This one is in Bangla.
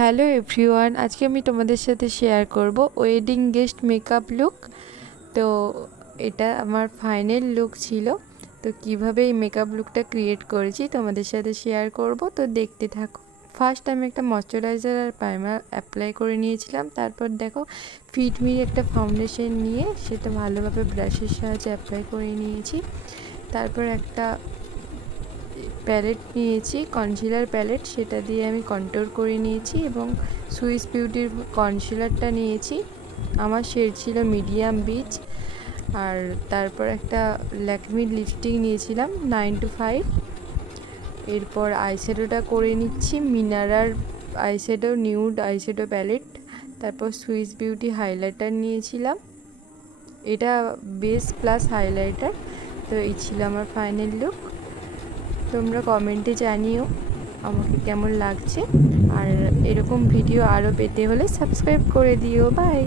হ্যালো এভরিওয়ান, আজকে আমি তোমাদের সাথে শেয়ার করব ওয়েডিং গেস্ট মেকআপ লুক। তো এটা আমার ফাইনাল লুক ছিল। তো কিভাবে এই মেকআপ লুকটা ক্রিয়েট করেছি তোমাদের সাথে শেয়ার করব, তো দেখতে থাকো। ফার্স্ট আমি একটা ময়শ্চারাইজার আর প্রাইমার অ্যাপ্লাই করে নিয়েছিলাম। তারপর দেখো ফিটমি একটা ফাউন্ডেশন নিয়ে সেটা ভালোভাবে ব্রাশের সাহায্যে অ্যাপ্লাই করে নিয়েছি। তারপর একটা প্যালেট নিয়েছি, কনসিলার প্যালেট, সেটা দিয়ে আমি কন্ট্রোল করে নিয়েছি এবং সুইস বিউটির কনসিলারটা নিয়েছি। আমার শেড ছিল মিডিয়াম বিচ। আর তারপর একটা ল্যাকমির লিপস্টিক নিয়েছিলাম 925। এরপর আইশ্যাডোটা করে নিচ্ছি, মিনারার আইশ্যাডো, নিউড আইশ্যাডো প্যালেট। তারপর সুইস বিউটি হাইলাইটার নিয়েছিলাম, এটা বেস প্লাস হাইলাইটার। তো এই ছিল আমার ফাইনাল লুক। তোমরা কমেন্টে জানিও আমাকে কেমন লাগছে, আর এরকম ভিডিও আরও পেতে হলে সাবস্ক্রাইব করে দিও। বাই।